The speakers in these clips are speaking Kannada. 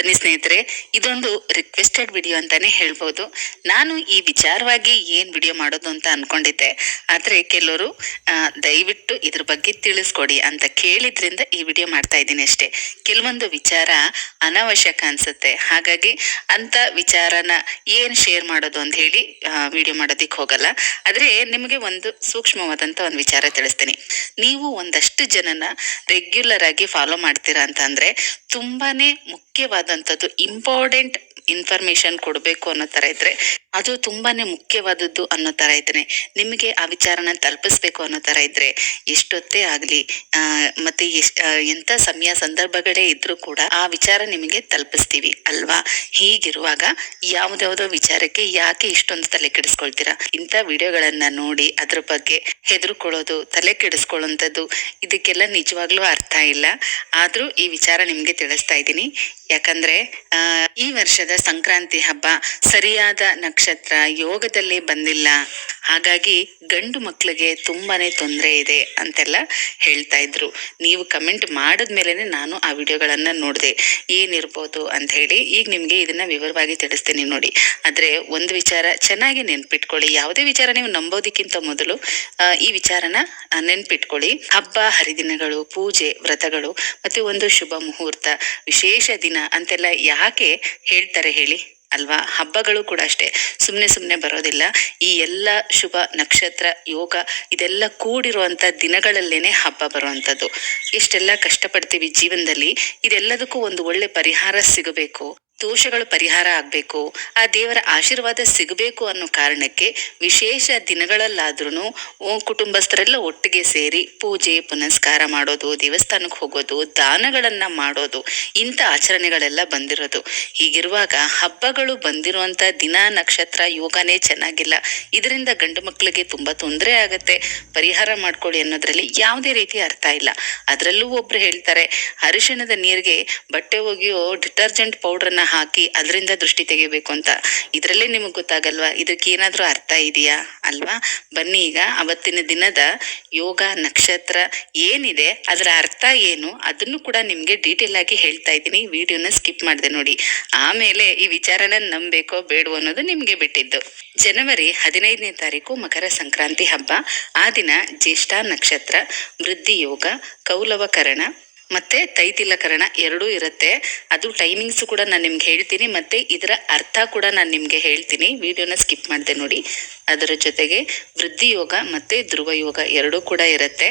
ಬನ್ನಿ ಸ್ನೇಹಿತರೆ, ಇದೊಂದು ರಿಕ್ವೆಸ್ಟೆಡ್ ವಿಡಿಯೋ ಅಂತಾನೆ ಹೇಳ್ಬೋದು. ನಾನು ಈ ವಿಚಾರವಾಗಿ ಏನ್ ವಿಡಿಯೋ ಮಾಡೋದು ಅಂತ ಅನ್ಕೊಂಡಿದ್ದೆ. ಆದ್ರೆ ಕೆಲವರು ದಯವಿಟ್ಟು ಇದ್ರ ಬಗ್ಗೆ ತಿಳಿಸ್ಕೊಡಿ ಅಂತ ಕೇಳಿದ್ರಿಂದ ಈ ವಿಡಿಯೋ ಮಾಡ್ತಾ ಇದ್ದೀನಿ ಅಷ್ಟೇ. ಕೆಲವೊಂದು ವಿಚಾರ ಅನಾವಶ್ಯಕ ಅನ್ಸುತ್ತೆ. ಹಾಗಾಗಿ ಅಂತ ವಿಚಾರನ ಏನ್ ಶೇರ್ ಮಾಡೋದು ಅಂತ ಹೇಳಿ ವಿಡಿಯೋ ಮಾಡೋದಿಕ್ ಹೋಗಲ್ಲ. ಆದ್ರೆ ನಿಮಗೆ ಒಂದು ಸೂಕ್ಷ್ಮವಾದಂತ ಒಂದು ವಿಚಾರ ತಿಳಿಸ್ತೀನಿ. ನೀವು ಒಂದಷ್ಟು ಜನನ ರೆಗ್ಯುಲರ್ ಆಗಿ ಫಾಲೋ ಮಾಡ್ತೀರಾ ಅಂತ ತುಂಬಾನೇ ಮುಖ್ಯವಾದಂಥದ್ದು ಇಂಪಾರ್ಟೆಂಟ್ ಇನ್ಫಾರ್ಮೇಶನ್ ಕೊಡಬೇಕು ಅನ್ನೋ ಥರ ಇದ್ರೆ ಅದು ತುಂಬಾನೇ ಮುಖ್ಯವಾದದ್ದು ಅನ್ನೋ ಥರ ಇದ್ರೆ ನಿಮಗೆ ಆ ವಿಚಾರನ ತಲುಪಿಸ್ಬೇಕು ಅನ್ನೋ ತರ ಇದ್ರೆ ಎಷ್ಟೊತ್ತೇ ಆಗಲಿ ಮತ್ತೆ ಎಂಥ ಎಂತ ಸಮಯ ಸಂದರ್ಭಗಳೇ ಇದ್ದರೂ ಕೂಡ ಆ ವಿಚಾರ ನಿಮಗೆ ತಲುಪಿಸ್ತೀವಿ ಅಲ್ವಾ? ಹೀಗಿರುವಾಗ ಯಾವ್ದಾವ್ದೋ ವಿಚಾರಕ್ಕೆ ಯಾಕೆ ಇಷ್ಟೊಂದು ತಲೆ ಕೆಡಿಸ್ಕೊಳ್ತೀರಾ? ಇಂಥ ವಿಡಿಯೋಗಳನ್ನು ನೋಡಿ ಅದ್ರ ಬಗ್ಗೆ ಹೆದರ್ಕೊಳ್ಳೋದು, ತಲೆ ಕೆಡಿಸ್ಕೊಳ್ಳುವಂಥದ್ದು ಇದಕ್ಕೆಲ್ಲ ನಿಜವಾಗ್ಲೂ ಅರ್ಥ ಇಲ್ಲ. ಆದ್ರೂ ಈ ವಿಚಾರ ನಿಮಗೆ ತಿಳಿಸ್ತಾ ಇದ್ದೀನಿ. ಯಾಕಂದ್ರೆ ಈ ವರ್ಷದ ಸಂಕ್ರಾಂತಿ ಹಬ್ಬ ಸರಿಯಾದ ನಕ್ಷತ್ರ ಯೋಗದಲ್ಲಿ ಬಂದಿಲ್ಲ. ಹಾಗಾಗಿ ಗಂಡು ಮಕ್ಕಳಿಗೆ ತುಂಬಾನೇ ತೊಂದರೆ ಇದೆ ಅಂತೆಲ್ಲ ಹೇಳ್ತಾ ಇದ್ರು. ನೀವು ಕಮೆಂಟ್ ಮಾಡಿದ್ಮೇಲೆ ನಾನು ಆ ವಿಡಿಯೋಗಳನ್ನ ನೋಡಿದೆ. ಏನಿರ್ಬೋದು ಅಂತ ಹೇಳಿ ಈಗ ನಿಮಗೆ ಇದನ್ನ ವಿವರವಾಗಿ ತಿಳಿಸ್ತೀನಿ ನೋಡಿ. ಆದ್ರೆ ಒಂದು ವಿಚಾರ ಚೆನ್ನಾಗಿ ನೆನ್ಪಿಟ್ಕೊಳ್ಳಿ. ಯಾವುದೇ ವಿಚಾರ ನೀವು ನಂಬೋದಕ್ಕಿಂತ ಮೊದಲು ಈ ವಿಚಾರನ ನೆನ್ಪಿಟ್ಕೊಳ್ಳಿ. ಹಬ್ಬ, ಹರಿದಿನಗಳು, ಪೂಜೆ, ವ್ರತಗಳು, ಮತ್ತೆ ಒಂದು ಶುಭ ಮುಹೂರ್ತ, ವಿಶೇಷ ದಿನ ಅಂತೆಲ್ಲ ಯಾಕೆ ಹೇಳ್ತಾರೆ ಹೇಳಿ. ಅಲ್ವಾ? ಹಬ್ಬಗಳು ಕೂಡ ಅಷ್ಟೇ. ಸುಮ್ಮನೆ ಸುಮ್ಮನೆ ಬರೋದಿಲ್ಲ. ಈ ಎಲ್ಲ ಶುಭ, ನಕ್ಷತ್ರ, ಯೋಗ ಇದೆಲ್ಲ ಕೂಡಿರುವಂಥ ದಿನಗಳಲ್ಲೇನೆ ಹಬ್ಬ ಬರುವಂಥದ್ದು. ಎಷ್ಟೆಲ್ಲ ಕಷ್ಟಪಡ್ತೀವಿ ಜೀವನದಲ್ಲಿ, ಇದೆಲ್ಲದಕ್ಕೂ ಒಂದು ಒಳ್ಳೆ ಪರಿಹಾರ ಸಿಗಬೇಕು. ದೋಷಗಳು ಪರಿಹಾರ ಆಗಬೇಕು, ಆ ದೇವರ ಆಶೀರ್ವಾದ ಸಿಗಬೇಕು ಅನ್ನೋ ಕಾರಣಕ್ಕೆ ವಿಶೇಷ ದಿನಗಳಲ್ಲಾದ್ರೂ ಕುಟುಂಬಸ್ಥರೆಲ್ಲ ಒಟ್ಟಿಗೆ ಸೇರಿ ಪೂಜೆ, ಪುನಸ್ಕಾರ ಮಾಡೋದು, ದೇವಸ್ಥಾನಕ್ಕೆ ಹೋಗೋದು, ದಾನಗಳನ್ನು ಮಾಡೋದು, ಇಂಥ ಆಚರಣೆಗಳೆಲ್ಲ ಬಂದಿರೋದು. ಹೀಗಿರುವಾಗ ಹಬ್ಬಗಳು ಬಂದಿರುವಂತ ದಿನ ನಕ್ಷತ್ರ ಯೋಗನೇ ಚೆನ್ನಾಗಿಲ್ಲ. ಇದರಿಂದ ಗಂಡು ಮಕ್ಕಳಿಗೆ ತುಂಬಾ ತೊಂದರೆ ಆಗುತ್ತೆ. ಪರಿಹಾರ ಮಾಡ್ಕೊಳ್ಳಿ ಅನ್ನೋದ್ರಲ್ಲಿ ಯಾವುದೇ ರೀತಿ ಅರ್ಥ ಇಲ್ಲ. ಅದರಲ್ಲೂ ಒಬ್ರು ಹೇಳ್ತಾರೆ, ಅರಿಶಿಣದ ನೀರಿಗೆ ಬಟ್ಟೆ ಒಗೆಯೋ ಡಿಟರ್ಜೆಂಟ್ ಪೌಡರ್ನ ಹಾಕಿ ಅದರಿಂದ ದೃಷ್ಟಿ ತೆಗಿಬೇಕು ಅಂತ. ಇದರಲ್ಲೇ ನಿಮಗೆ ಗೊತ್ತಾಗಲ್ವಾ? ಇದಕ್ಕೆ ಏನಾದ್ರೂ ಅರ್ಥ ಇದೆಯಾ? ಅಲ್ವಾ? ಬನ್ನಿ ಈಗ ಅವತ್ತಿನ ದಿನದ ಯೋಗ ನಕ್ಷತ್ರ ಏನಿದೆ, ಅದರ ಅರ್ಥ ಏನು ಅದನ್ನು ಕೂಡ ನಿಮಗೆ ಡೀಟೇಲ್ ಆಗಿ ಹೇಳ್ತಾ ಇದ್ದೀನಿ. ವಿಡಿಯೋನ ಸ್ಕಿಪ್ ಮಾಡಿದೆ ನೋಡಿ. ಆಮೇಲೆ ಈ ವಿಚಾರನ ನಂಬೇಕೋ ಬೇಡವೋ ಅನ್ನೋದು ನಿಮಗೆ ಬಿಟ್ಟಿದ್ದು. ಜನವರಿ ಹದಿನೈದನೇ ತಾರೀಕು ಮಕರ ಸಂಕ್ರಾಂತಿ ಹಬ್ಬ. ಆ ದಿನ ಜ್ಯೇಷ್ಠ ನಕ್ಷತ್ರ, ವೃದ್ಧಿ ಯೋಗ, ಕೌಲವಕರಣ ಮತ್ತೆ ತೈತಿಲಕರಣ ಎರಡೂ ಇರುತ್ತೆ. ಅದು ಟೈಮಿಂಗ್ಸ್ ಕೂಡ ನಾನು ನಿಮ್ಗೆ ಹೇಳ್ತೀನಿ, ಮತ್ತೆ ಇದರ ಅರ್ಥ ಕೂಡ ನಾನು ನಿಮಗೆ ಹೇಳ್ತೀನಿ. ವಿಡಿಯೋನ ಸ್ಕಿಪ್ ಮಾಡಿದೆ ನೋಡಿ. ಅದರ ಜೊತೆಗೆ ವೃದ್ಧಿ ಯೋಗ ಮತ್ತೆ ಧ್ರುವ ಯೋಗ ಎರಡೂ ಕೂಡ ಇರುತ್ತೆ.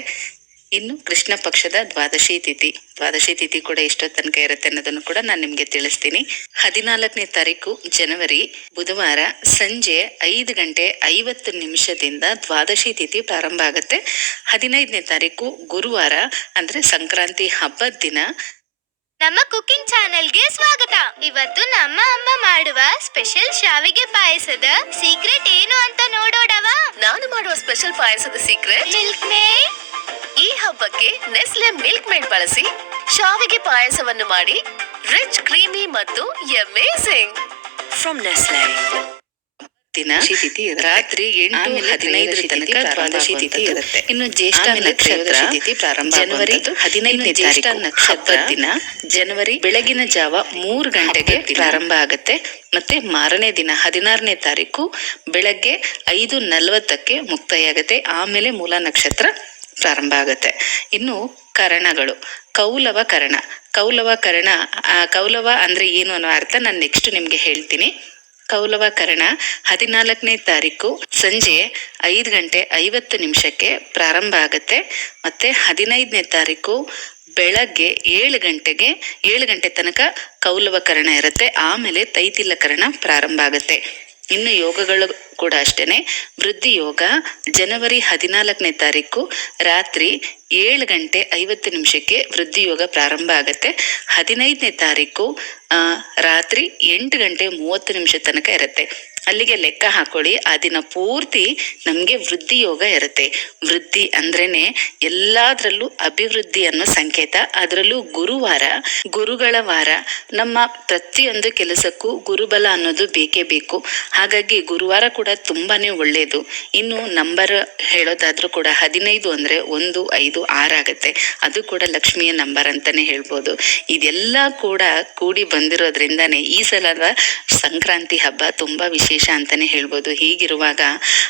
ಇನ್ನು ಕೃಷ್ಣ ಪಕ್ಷದ ದ್ವಾದಶಿ ತಿಥಿ. ದ್ವಾದಶಿ ತಿಥಿ ಕೂಡ ಎಷ್ಟೋ ತನಕ ಇರುತ್ತೆ ಅನ್ನೋದನ್ನು ಕೂಡ ನಾನು ನಿಮ್ಗೆ ತಿಳಿಸ್ತೀನಿ. ಹದಿನಾಲ್ಕನೇ ತಾರೀಕು ಜನವರಿ ಬುಧವಾರ ಸಂಜೆ ಐದು ಗಂಟೆ ಐವತ್ತು ನಿಮಿಷದಿಂದ ದ್ವಾದಶಿ ತಿಥಿ ಪ್ರಾರಂಭ ಆಗುತ್ತೆ. ಹದಿನೈದನೇ ತಾರೀಕು ಗುರುವಾರ ಅಂದ್ರೆ ಸಂಕ್ರಾಂತಿ ಹಬ್ಬದ ದಿನ. ನಮ್ಮ ಕುಕಿಂಗ್ ಚಾನೆಲ್ಗೆ ಸ್ವಾಗತ. ಇವತ್ತು ನಮ್ಮ ಅಮ್ಮ ಮಾಡುವ ಸ್ಪೆಷಲ್ ಶಾವಿಗೆ ಪಾಯಸದ ಸೀಕ್ರೆಟ್ ಏನು ಅಂತ ನೋಡೋಣವಾ? ನಾನು ಮಾಡುವ ಸ್ಪೆಷಲ್ ಪಾಯಸದ ಸೀಕ್ರೆಟ್? ಮಿಲ್ಕ್ ಮೇಡ್ ಈ ಹಬ್ಬಕ್ಕೆ ನೆಸ್ಲೆ ಮಿಲ್ಕ್ ಮೇಡ್ ಬಳಸಿ ಶಾವಿಗೆ ಪಾಯಸವನ್ನು ಮಾಡಿ ರಿಚ್ ಕ್ರೀಮಿ ಮತ್ತು ಅಮೇಸಿಂಗ್ ಫ್ರಮ್ ನೆಸ್ಲೆ ದಿನ ರಾತ್ರಿ ಎಂಟು ಹದಿನೈದರ ತನಕ ದ್ವಾದಶಿ ತಿಥಿ ಇರುತ್ತೆ. ಇನ್ನು ಜ್ಯೇಷ್ಠ ನಕ್ಷತ್ರ ತಿಥಿ ಪ್ರಾರಂಭ ಜನವರಿ ಹದಿನೈದನೇ ನಕ್ಷತ್ರ ದಿನ ಜನವರಿ ಬೆಳಗಿನ ಜಾವ ಮೂರು ಗಂಟೆಗೆ ಪ್ರಾರಂಭ ಆಗುತ್ತೆ. ಮತ್ತೆ ಮಾರನೇ ದಿನ ಹದಿನಾರನೇ ತಾರೀಕು ಬೆಳಗ್ಗೆ ಐದು ನಲವತ್ತಕ್ಕೆ ಮುಕ್ತಾಯ ಆಗುತ್ತೆ. ಆಮೇಲೆ ಮೂಲ ನಕ್ಷತ್ರ ಪ್ರಾರಂಭ ಆಗುತ್ತೆ ಇನ್ನು ಕರಣಗಳು. ಕೌಲವ ಕರಣ. ಕೌಲವ ಕರಣ ಕೌಲವ ಅಂದ್ರೆ ಏನು ಅನ್ನೋ ಅರ್ಥ ನಾನು ನೆಕ್ಸ್ಟ್ ನಿಮಗೆ ಹೇಳ್ತೀನಿ. ಕೌಲವ ಕರಣ ಹದಿನಾಲ್ಕನೇ ತಾರೀಕು ಸಂಜೆ ಐದು ಗಂಟೆ ಐವತ್ತು ನಿಮಿಷಕ್ಕೆ ಪ್ರಾರಂಭ ಆಗುತ್ತೆ. ಮತ್ತೆ ಹದಿನೈದನೇ ತಾರೀಕು ಬೆಳಗ್ಗೆ ಏಳು ಗಂಟೆಗೆ, ಏಳು ಗಂಟೆ ತನಕ ಕೌಲವಕರಣ ಇರುತ್ತೆ. ಆಮೇಲೆ ತೈತಿಲಕರಣ ಪ್ರಾರಂಭ ಆಗುತ್ತೆ. ಇನ್ನು ಯೋಗಗಳು ಕೂಡ ಅಷ್ಟೇನೆ. ವೃದ್ಧಿ ಯೋಗ ಜನವರಿ ಹದಿನಾಲ್ಕನೇ ತಾರೀಕು ರಾತ್ರಿ ಏಳು ಗಂಟೆ ಐವತ್ತು ನಿಮಿಷಕ್ಕೆ ವೃದ್ಧಿ ಯೋಗ ಪ್ರಾರಂಭ ಆಗುತ್ತೆ. ಹದಿನೈದನೇ ತಾರೀಕು ರಾತ್ರಿ ಎಂಟು ಗಂಟೆ ಮೂವತ್ತು ನಿಮಿಷ ತನಕ ಇರುತ್ತೆ. ಅಲ್ಲಿಗೆ ಲೆಕ್ಕ ಹಾಕೊಳ್ಳಿ. ಆ ದಿನ ಪೂರ್ತಿ ನಮಗೆ ವೃದ್ಧಿ ಯೋಗ ಇರುತ್ತೆ. ವೃದ್ಧಿ ಅಂದ್ರೇನೆ ಎಲ್ಲಾದ್ರಲ್ಲೂ ಅಭಿವೃದ್ಧಿ ಅನ್ನೋ ಸಂಕೇತ. ಅದರಲ್ಲೂ ಗುರುವಾರ, ಗುರುಗಳ ವಾರ. ನಮ್ಮ ಪ್ರತಿಯೊಂದು ಕೆಲಸಕ್ಕೂ ಗುರುಬಲ ಅನ್ನೋದು ಬೇಕೇ ಬೇಕು. ಹಾಗಾಗಿ ಗುರುವಾರ ಕೂಡ ತುಂಬಾನೇ ಒಳ್ಳೆಯದು ಇನ್ನು ನಂಬರ್ ಹೇಳೋದಾದ್ರೂ ಕೂಡ ಹದಿನೈದು ಅಂದ್ರೆ ಒಂದು, ಐದು ಆರಾಗತ್ತೆ ಅದು ಕೂಡ ಲಕ್ಷ್ಮಿಯ ನಂಬರ್ ಅಂತಾನೆ ಹೇಳ್ಬೋದು. ಇದೆಲ್ಲ ಕೂಡ ಕೂಡಿ ಬಂದಿರೋದ್ರಿಂದಾನೇ ಈ ಸಲದ ಸಂಕ್ರಾಂತಿ ಹಬ್ಬ ತುಂಬಾ ವಿಶೇಷ ಅಂತಾನೆ ಹೇಳ್ಬೋದು. ಹೀಗಿರುವಾಗ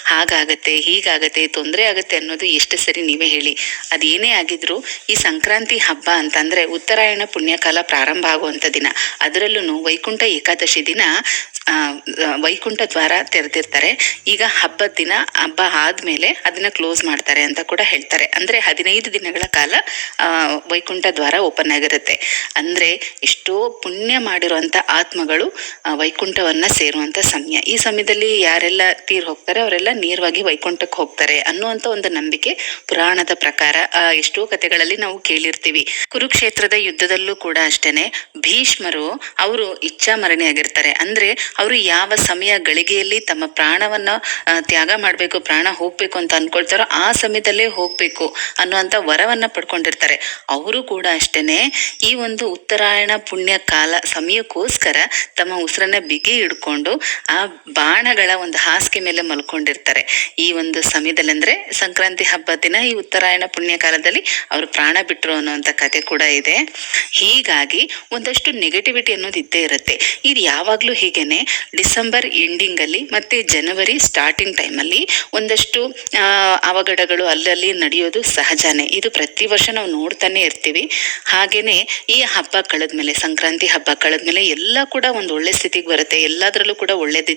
ಹಾಗಾಗತ್ತೆ, ಹೀಗಾಗತ್ತೆ, ತೊಂದರೆ ಆಗತ್ತೆ ಅನ್ನೋದು ಎಷ್ಟು ಸರಿ ನೀವೇ ಹೇಳಿ. ಅದೇನೇ ಆಗಿದ್ರು ಈ ಸಂಕ್ರಾಂತಿ ಹಬ್ಬ ಅಂತಂದ್ರೆ ಉತ್ತರಾಯಣ ಪುಣ್ಯಕಾಲ ಪ್ರಾರಂಭ ಆಗುವಂತ ದಿನ. ಅದರಲ್ಲೂ ವೈಕುಂಠ ಏಕಾದಶಿ ದಿನ ವೈಕುಂಠ ದ್ವಾರ ತೆರೆದಿರ್ತಾರೆ. ಈಗ ಹಬ್ಬದ ದಿನ, ಹಬ್ಬ ಆದ್ಮೇಲೆ ಅದನ್ನ ಕ್ಲೋಸ್ ಮಾಡ್ತಾರೆ ಅಂತ ಕೂಡ ಹೇಳ್ತಾರೆ. ಅಂದ್ರೆ ಹದಿನೈದು ದಿನಗಳ ಕಾಲ ವೈಕುಂಠ ದ್ವಾರ ಓಪನ್ ಆಗಿರುತ್ತೆ. ಅಂದ್ರೆ ಎಷ್ಟೋ ಪುಣ್ಯ ಮಾಡಿರುವಂತ ಆತ್ಮಗಳು ವೈಕುಂಠವನ್ನ ಸೇರುವಂತ ಸಮಯ. ಈ ಸಮಯದಲ್ಲಿ ಯಾರೆಲ್ಲ ತೀರ್ ಹೋಗ್ತಾರೆ, ಅವರೆಲ್ಲ ನೇರವಾಗಿ ವೈಕುಂಠಕ್ಕೆ ಹೋಗ್ತಾರೆ ಅನ್ನುವಂತ ಒಂದು ನಂಬಿಕೆ ಪುರಾಣದ ಪ್ರಕಾರ ಎಷ್ಟೋ ಕಥೆಗಳಲ್ಲಿ ನಾವು ಕೇಳಿರ್ತೀವಿ. ಕುರುಕ್ಷೇತ್ರದ ಯುದ್ಧದಲ್ಲೂ ಕೂಡ ಅಷ್ಟೇನೆ, ಭೀಷ್ಮರು ಅವರು ಇಚ್ಛಾಮರಣಿ ಆಗಿರ್ತಾರೆ ಅಂದ್ರೆ ಅವರು ಯಾವ ಸಮಯ ಗಳಿಗೆಯಲ್ಲಿ ತಮ್ಮ ಪ್ರಾಣವನ್ನ ತ್ಯಾಗ ಮಾಡಬೇಕು, ಪ್ರಾಣ ಹೋಗ್ಬೇಕು ಅಂತ ಅನ್ಕೊಳ್ತಾರೋ ಆ ಸಮಯದಲ್ಲೇ ಹೋಗ್ಬೇಕು ಅನ್ನುವಂತ ವರವನ್ನ ಪಡ್ಕೊಂಡಿರ್ತಾರೆ. ಅವರು ಕೂಡ ಅಷ್ಟೇನೆ, ಈ ಒಂದು ಉತ್ತರಾಯಣ ಪುಣ್ಯ ಕಾಲ ಸಮಯಕ್ಕೋಸ್ಕರ ತಮ್ಮ ಉಸಿರನ್ನ ಬಿಗಿ ಹಿಡ್ಕೊಂಡು ಆ ಬಾಣಗಳ ಒಂದು ಹಾಸಿಗೆ ಮೇಲೆ ಮಲ್ಕೊಂಡಿರ್ತಾರೆ. ಈ ಒಂದು ಸಮಯದಲ್ಲಿ ಅಂದ್ರೆ ಸಂಕ್ರಾಂತಿ ಹಬ್ಬದ ದಿನ ಈ ಉತ್ತರಾಯಣ ಪುಣ್ಯ ಕಾಲದಲ್ಲಿ ಅವರು ಪ್ರಾಣ ಬಿಟ್ಟರು ಅನ್ನುವಂಥ ಕತೆ ಕೂಡ ಇದೆ. ಹೀಗಾಗಿ ಒಂದಷ್ಟು ನೆಗೆಟಿವಿಟಿ ಅನ್ನೋದು ಇದ್ದೇ ಇರುತ್ತೆ. ಇದು ಯಾವಾಗಲೂ ಹೀಗೇನೆ ಡಿಸೆಂಬರ್ ಎಂಡಿಂಗ್ ಅಲ್ಲಿ ಮತ್ತೆ ಜನವರಿ ಸ್ಟಾರ್ಟಿಂಗ್ ಟೈಮಲ್ಲಿ ಒಂದಷ್ಟು ಆ, ಅವಘಡಗಳು ಅಲ್ಲಲ್ಲಿ ನಡೆಯೋದು ಸಹಜನೇ. ಇದು ಪ್ರತಿ ವರ್ಷ ನಾವು ನೋಡ್ತಾನೆ ಇರ್ತೀವಿ. ಹಾಗೇನೆ ಈ ಹಬ್ಬ ಕಳೆದ್ಮೇಲೆ ಸಂಕ್ರಾಂತಿ ಹಬ್ಬ ಕಳೆದ್ಮೇಲೆ ಎಲ್ಲ ಕೂಡ ಒಂದು ಒಳ್ಳೆ ಸ್ಥಿತಿಗೆ ಬರುತ್ತೆ. ಎಲ್ಲದರಲ್ಲೂ ಕೂಡ ಒಳ್ಳೇದಿ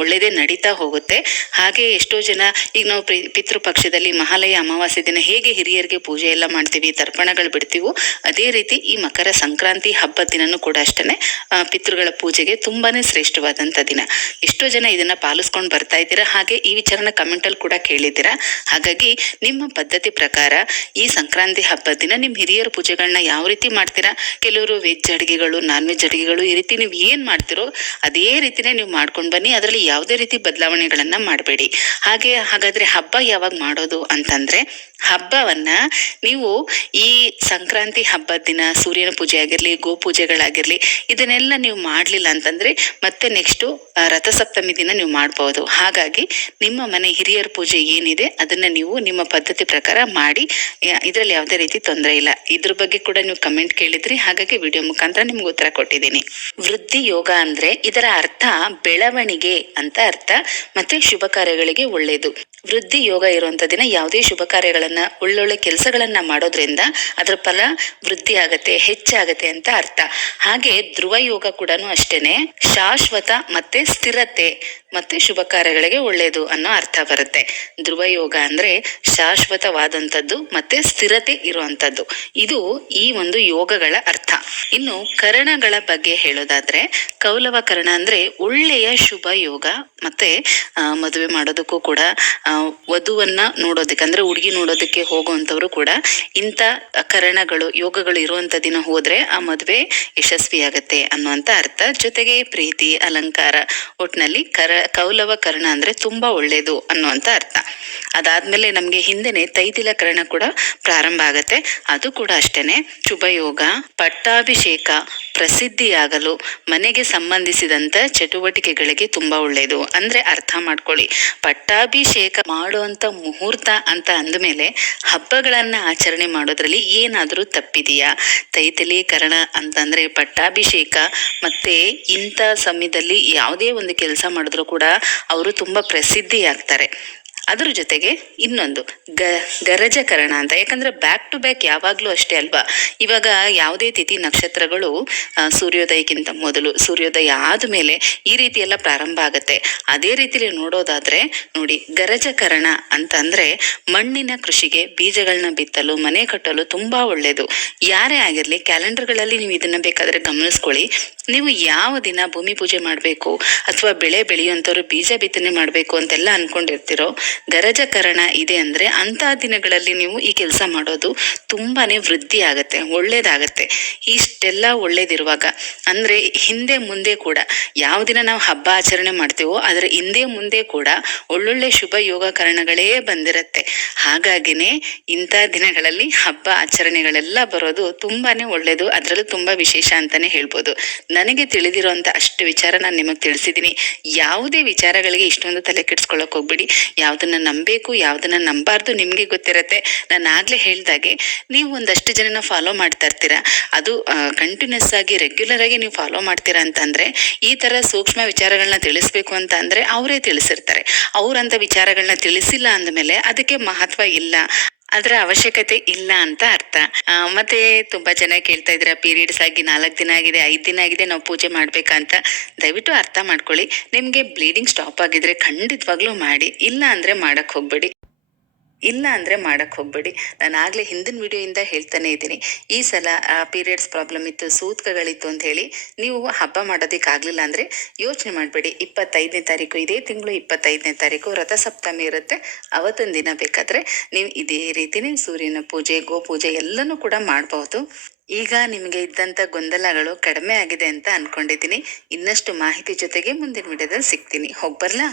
ಒಳ್ಳೇದೇ ನಡೀತಾ ಹೋಗುತ್ತೆ. ಹಾಗೆ ಎಷ್ಟೋ ಜನ ಈಗ ನಾವು ಪಿತೃಪಕ್ಷದಲ್ಲಿ ಮಹಾಲಯ ಅಮಾವಾಸ್ಯೆ ದಿನ ಹೇಗೆ ಹಿರಿಯರಿಗೆ ಪೂಜೆ ಎಲ್ಲ ಮಾಡ್ತೀವಿ, ತರ್ಪಣಗಳು ಬಿಡ್ತೀವೋ ಅದೇ ರೀತಿ ಈ ಮಕರ ಸಂಕ್ರಾಂತಿ ಹಬ್ಬದ ದಿನನೂ ಕೂಡ ಅಷ್ಟೇ ಪಿತೃಗಳ ಪೂಜೆಗೆ ತುಂಬಾನೇ ಶ್ರೇಷ್ಠವಾದಂಥ ದಿನ. ಎಷ್ಟೋ ಜನ ಇದನ್ನ ಪಾಲಿಸ್ಕೊಂಡು ಬರ್ತಾ ಇದ್ದೀರಾ, ಹಾಗೆ ಈ ವಿಚಾರನ ಕಮೆಂಟಲ್ಲಿ ಕೂಡ ಕೇಳಿದ್ದೀರಾ. ಹಾಗಾಗಿ ನಿಮ್ಮ ಪದ್ಧತಿ ಪ್ರಕಾರ ಈ ಸಂಕ್ರಾಂತಿ ಹಬ್ಬದ ದಿನ ನಿಮ್ಮ ಹಿರಿಯರ ಪೂಜೆಗಳನ್ನ ಯಾವ ರೀತಿ ಮಾಡ್ತೀರಾ? ಕೆಲವರು ವೆಜ್ ಅಡುಗೆಗಳು ನಾನ್ ವೆಜ್ ಅಡುಗೆಗಳು ಈ ರೀತಿ ನೀವು ಏನು ಮಾಡ್ತಿರೋ ಅದೇ ರೀತಿನೇ ನೀವು ಮಾಡ್ಕೊಂಡು ಬನ್ನಿ. ಅದರಲ್ಲಿ ಯಾವುದೇ ರೀತಿ ಬದಲಾವಣೆಗಳನ್ನು ಮಾಡಬೇಡಿ. ಹಾಗೆ ಹಾಗಾದ್ರೆ ಹಬ್ಬ ಯಾವಾಗ ಮಾಡೋದು ಅಂತಂದ್ರೆ ಹಬ್ಬವನ್ನ ನೀವು ಈ ಸಂಕ್ರಾಂತಿ ಹಬ್ಬದ ದಿನ ಸೂರ್ಯನ ಪೂಜೆ ಆಗಿರಲಿ ಗೋಪೂಜೆಗಳಾಗಿರಲಿ, ಇದನ್ನೆಲ್ಲ ನೀವು ಮಾಡಲಿಲ್ಲ ಅಂತಂದ್ರೆ ಮತ್ತೆ ನೆಕ್ಸ್ಟು ರಥಸಪ್ತಮಿ ದಿನ ನೀವು ಮಾಡ್ಬೋದು. ಹಾಗಾಗಿ ನಿಮ್ಮ ಮನೆ ಹಿರಿಯರ ಪೂಜೆ ಏನಿದೆ ಅದನ್ನ ನೀವು ನಿಮ್ಮ ಪದ್ಧತಿ ಪ್ರಕಾರ ಮಾಡಿ ಇದರಲ್ಲಿ ಯಾವುದೇ ರೀತಿ ತೊಂದರೆ ಇಲ್ಲ. ಇದ್ರ ಬಗ್ಗೆ ಕೂಡ ನೀವು ಕಮೆಂಟ್ ಕೇಳಿದ್ರಿ. ಹಾಗಾಗಿ ವಿಡಿಯೋ ಮುಖಾಂತರ ನಿಮ್ಗೆ ಉತ್ತರ ಕೊಟ್ಟಿದ್ದೀನಿ. ವೃದ್ಧಿ ಯೋಗ ಅಂದ್ರೆ ಇದರ ಅರ್ಥ ಬೆಳವಣಿಗೆ ಅಂತ ಅರ್ಥ. ಮತ್ತೆ ಶುಭ ಕಾರ್ಯಗಳಿಗೆ ಒಳ್ಳೆಯದು ವೃದ್ಧಿ ಯೋಗ ಇರುವಂತ ದಿನ ಯಾವುದೇ ಶುಭ ಕಾರ್ಯಗಳನ್ನು, ಒಳ್ಳೊಳ್ಳೆ ಕೆಲಸಗಳನ್ನು ಮಾಡೋದ್ರಿಂದ ಅದರ ಫಲ ವೃದ್ಧಿ ಆಗತ್ತೆ, ಹೆಚ್ಚಾಗತ್ತೆ ಅಂತ ಅರ್ಥ. ಹಾಗೆ ಧ್ರುವ ಯೋಗ ಕೂಡ ಅಷ್ಟೇನೆ, ಶಾಶ್ವತ ಮತ್ತೆ ಸ್ಥಿರತೆ ಮತ್ತೆ ಶುಭ ಕಾರ್ಯಗಳಿಗೆ ಒಳ್ಳೆಯದು ಅನ್ನೋ ಅರ್ಥ ಬರುತ್ತೆ. ಧ್ರುವ ಯೋಗ ಅಂದ್ರೆ ಶಾಶ್ವತವಾದಂಥದ್ದು ಮತ್ತೆ ಸ್ಥಿರತೆ ಇರುವಂತದ್ದು ಇದು ಈ ಒಂದು ಯೋಗಗಳ ಅರ್ಥ. ಇನ್ನು ಕರಣಗಳ ಬಗ್ಗೆ ಹೇಳೋದಾದ್ರೆ ಕೌಲವ ಕರಣ ಅಂದ್ರೆ ಒಳ್ಳೆಯ ಶುಭ ಯೋಗ ಮತ್ತೆ ಮದುವೆ ಮಾಡೋದಕ್ಕೂ ಕೂಡ ವಧುವನ್ನ ನೋಡೋದಕ್ಕೆ, ಅಂದ್ರೆ ಹುಡುಗಿ ನೋಡೋದಕ್ಕೆ ಹೋಗುವಂಥವ್ರು ಕೂಡ ಇಂಥ ಕರಣಗಳು, ಯೋಗಗಳು ಇರುವಂತ ದಿನ ಹೋದ್ರೆ ಆ ಮದುವೆ ಯಶಸ್ವಿಯಾಗತ್ತೆ ಅನ್ನುವಂತ ಅರ್ಥ. ಜೊತೆಗೆ ಪ್ರೀತಿ, ಅಲಂಕಾರ, ಒಟ್ನಲ್ಲಿ ಕರ, ಕೌಲವ ಕರ್ಣ ಅಂದ್ರೆ ತುಂಬಾ ಒಳ್ಳೇದು ಅನ್ನುವಂತ ಅರ್ಥ. ಅದಾದ್ಮೇಲೆ ನಮ್ಗೆ ಹಿಂದೆನೆ ತೈತಿಲ ಕರ್ಣ ಕೂಡ ಪ್ರಾರಂಭ ಆಗತ್ತೆ. ಅದು ಕೂಡ ಅಷ್ಟೇನೆ. ಶುಭಯೋಗ, ಪಟ್ಟಾಭಿಷೇಕ, ಪ್ರಸಿದ್ಧಿಯಾಗಲು, ಮನೆಗೆ ಸಂಬಂಧಿಸಿದಂತ ಚಟುವಟಿಕೆಗಳಿಗೆ ತುಂಬಾ ಒಳ್ಳೆಯದು ಅಂದ್ರೆ ಅರ್ಥ ಮಾಡ್ಕೊಳ್ಳಿ. ಪಟ್ಟಾಭಿಷೇಕ ಮಾಡುವಂತ ಮುಹೂರ್ತ ಅಂತ ಅಂದಮೇಲೆ ಹಬ್ಬಗಳನ್ನ ಆಚರಣೆ ಮಾಡೋದ್ರಲ್ಲಿ ಏನಾದರೂ ತಪ್ಪಿದೆಯಾ? ತೈತಲೀಕರಣ ಅಂತಂದ್ರೆ ಪಟ್ಟಾಭಿಷೇಕ ಮತ್ತೆ ಇಂಥ ಸಮಯದಲ್ಲಿ ಯಾವುದೇ ಒಂದು ಕೆಲಸ ಮಾಡಿದ್ರು ಕೂಡ ಅವರು ತುಂಬಾ ಪ್ರಸಿದ್ಧಿಯಾಗ್ತಾರೆ. ಅದ್ರ ಜೊತೆಗೆ ಇನ್ನೊಂದು, ಗ, ಗರಜಕರಣ ಅಂತ. ಯಾಕಂದ್ರೆ ಬ್ಯಾಕ್ ಟು ಬ್ಯಾಕ್ ಯಾವಾಗಲೂ ಅಷ್ಟೇ ಅಲ್ವಾ? ಇವಾಗ ಯಾವುದೇ ತಿಥಿ ನಕ್ಷತ್ರಗಳು ಸೂರ್ಯೋದಯಕ್ಕಿಂತ ಮೊದಲು, ಸೂರ್ಯೋದಯ ಆದಮೇಲೆ ಈ ರೀತಿ ಎಲ್ಲ ಪ್ರಾರಂಭ ಆಗುತ್ತೆ. ಅದೇ ರೀತಿಲಿ ನೋಡೋದಾದ್ರೆ, ನೋಡಿ, ಗರಜಕರಣ ಅಂತಂದ್ರೆ ಮಣ್ಣಿನ ಕೃಷಿಗೆ ಬೀಜಗಳನ್ನ ಬಿತ್ತಲು, ಮನೆ ಕಟ್ಟಲು ತುಂಬಾ ಒಳ್ಳೆಯದು ಯಾರೇ ಆಗಿರಲಿ, ಕ್ಯಾಲೆಂಡರ್ಗಳಲ್ಲಿ ನೀವು ಇದನ್ನ ಬೇಕಾದ್ರೆ ಗಮನಿಸ್ಕೊಳ್ಳಿ. ನೀವು ಯಾವ ದಿನ ಭೂಮಿ ಪೂಜೆ ಮಾಡಬೇಕು, ಅಥವಾ ಬೆಳೆ ಬೆಳೆಯುವಂಥವ್ರು ಬೀಜ ಬಿತ್ತನೆ ಮಾಡಬೇಕು ಅಂತೆಲ್ಲ ಅನ್ಕೊಂಡಿರ್ತೀರೋ ಗರಜಕರಣ ಇದೆ ಅಂದರೆ ಅಂಥ ದಿನಗಳಲ್ಲಿ ನೀವು ಈ ಕೆಲಸ ಮಾಡೋದು ತುಂಬಾ ವೃದ್ಧಿ ಆಗುತ್ತೆ, ಒಳ್ಳೇದಾಗತ್ತೆ. ಇಷ್ಟೆಲ್ಲ ಒಳ್ಳೇದಿರುವಾಗ, ಅಂದರೆ ಹಿಂದೆ ಮುಂದೆ ಕೂಡ, ಯಾವ ದಿನ ನಾವು ಹಬ್ಬ ಆಚರಣೆ ಮಾಡ್ತೀವೋ, ಅದರ ಹಿಂದೆ ಮುಂದೆ ಕೂಡ ಒಳ್ಳೊಳ್ಳೆ ಶುಭ ಯೋಗಕರಣಗಳೇ ಬಂದಿರತ್ತೆ. ಹಾಗಾಗಿನೇ ಇಂಥ ದಿನಗಳಲ್ಲಿ ಹಬ್ಬ ಆಚರಣೆಗಳೆಲ್ಲ ಬರೋದು ತುಂಬಾನೇ ಒಳ್ಳೆಯದು ಅದರಲ್ಲೂ ತುಂಬ ವಿಶೇಷ ಅಂತಲೇ ಹೇಳ್ಬೋದು. ನನಗೆ ತಿಳಿದಿರುವಂತ ಅಷ್ಟು ವಿಚಾರ ನಾನು ನಿಮಗೆ ತಿಳಿಸಿದ್ದೀನಿ ಯಾವುದೇ ವಿಚಾರಗಳಿಗೆ ಇಷ್ಟೊಂದು ತಲೆ ಕೆಡಿಸ್ಕೊಳ್ಳೋಕೆ ಹೋಗ್ಬೇಡಿ. ಯಾವುದನ್ನು ನಂಬಬೇಕು ಯಾವುದನ್ನು ನಂಬಾರ್ದು ನಿಮಗೆ ಗೊತ್ತಿರತ್ತೆ. ನಾನು ಆಗಲೇ ಹೇಳ್ದಾಗೆ, ನೀವು ಒಂದಷ್ಟು ಜನನ ಫಾಲೋ ಮಾಡ್ತಾ ಇರ್ತೀರಾ. ಅದು ಕಂಟಿನ್ಯೂಸ್ ಆಗಿ ರೆಗ್ಯುಲರ್ ಆಗಿ ನೀವು ಫಾಲೋ ಮಾಡ್ತೀರಾ ಅಂತಂದರೆ, ಈ ಥರ ಸೂಕ್ಷ್ಮ ವಿಚಾರಗಳನ್ನ ತಿಳಿಸ್ಬೇಕು ಅಂತ ಅಂದರೆ ಅವರೇ ತಿಳಿಸಿರ್ತಾರೆ. ಅವ್ರಂಥ ವಿಚಾರಗಳನ್ನ ತಿಳಿಸಿಲ್ಲ ಅಂದಮೇಲೆ ಅದಕ್ಕೆ ಮಹತ್ವ ಇಲ್ಲ. ಅದರ ಅವಶ್ಯಕತೆ ಇಲ್ಲ ಅಂತ ಅರ್ಥ. ಮತ್ತೆ ತುಂಬಾ ಜನ ಕೇಳ್ತಾ ಇದ್ರ ಪೀರಿಯಡ್ಸ್ ಆಗಿ ನಾಲ್ಕು ದಿನ ಆಗಿದೆ, ಐದು ದಿನ ಆಗಿದೆ, ನಾವು ಪೂಜೆ ಮಾಡ್ಬೇಕಂತ ದಯವಿಟ್ಟು ಅರ್ಥ ಮಾಡ್ಕೊಳ್ಳಿ. ನಿಮಗೆ ಬ್ಲೀಡಿಂಗ್ ಸ್ಟಾಪ್ ಆಗಿದ್ರೆ ಖಂಡಿತವಾಗ್ಲೂ ಮಾಡಿ, ಇಲ್ಲ ಅಂದ್ರೆ ಮಾಡಕ್ ಹೋಗ್ಬೇಡಿ. ಇಲ್ಲ ಅಂದರೆ ಮಾಡೋಕ್ಕೆ ಹೋಗಬೇಡಿ. ನಾನು ಆಗಲೇ ಹಿಂದಿನ ವಿಡಿಯೋಯಿಂದ ಹೇಳ್ತಾನೆ ಇದ್ದೀನಿ. ಈ ಸಲ ಪೀರಿಯಡ್ಸ್ ಪ್ರಾಬ್ಲಮ್ ಇತ್ತು, ಸೂತ್ಕಗಳಿತ್ತು ಅಂತ ಹೇಳಿ ನೀವು ಹಬ್ಬ ಮಾಡೋದಕ್ಕಾಗಲಿಲ್ಲ ಅಂದರೆ ಯೋಚನೆ ಮಾಡಬೇಡಿ. ಇಪ್ಪತ್ತೈದನೇ ತಾರೀಕು, ಇದೇ ತಿಂಗಳು ಇಪ್ಪತ್ತೈದನೇ ತಾರೀಕು ರಥಸಪ್ತಮಿ ಇರುತ್ತೆ. ಅವತ್ತೊಂದು ದಿನ ಬೇಕಾದರೆ ನೀವು ಇದೇ ರೀತಿನೇ ಸೂರ್ಯನ ಪೂಜೆ, ಗೋಪೂಜೆ ಎಲ್ಲನೂ ಕೂಡ ಮಾಡಬಹುದು ಈಗ ನಿಮಗೆ ಇದ್ದಂಥ ಗೊಂದಲಗಳು ಕಡಿಮೆ ಆಗಿದೆ ಅಂತ ಅನ್ಕೊಂಡಿದ್ದೀನಿ. ಇನ್ನಷ್ಟು ಮಾಹಿತಿ ಜೊತೆಗೆ ಮುಂದಿನ ವಿಡಿಯೋದಲ್ಲಿ ಸಿಗ್ತೀನಿ. ಹೋಗ್ಬರ್ಲಾ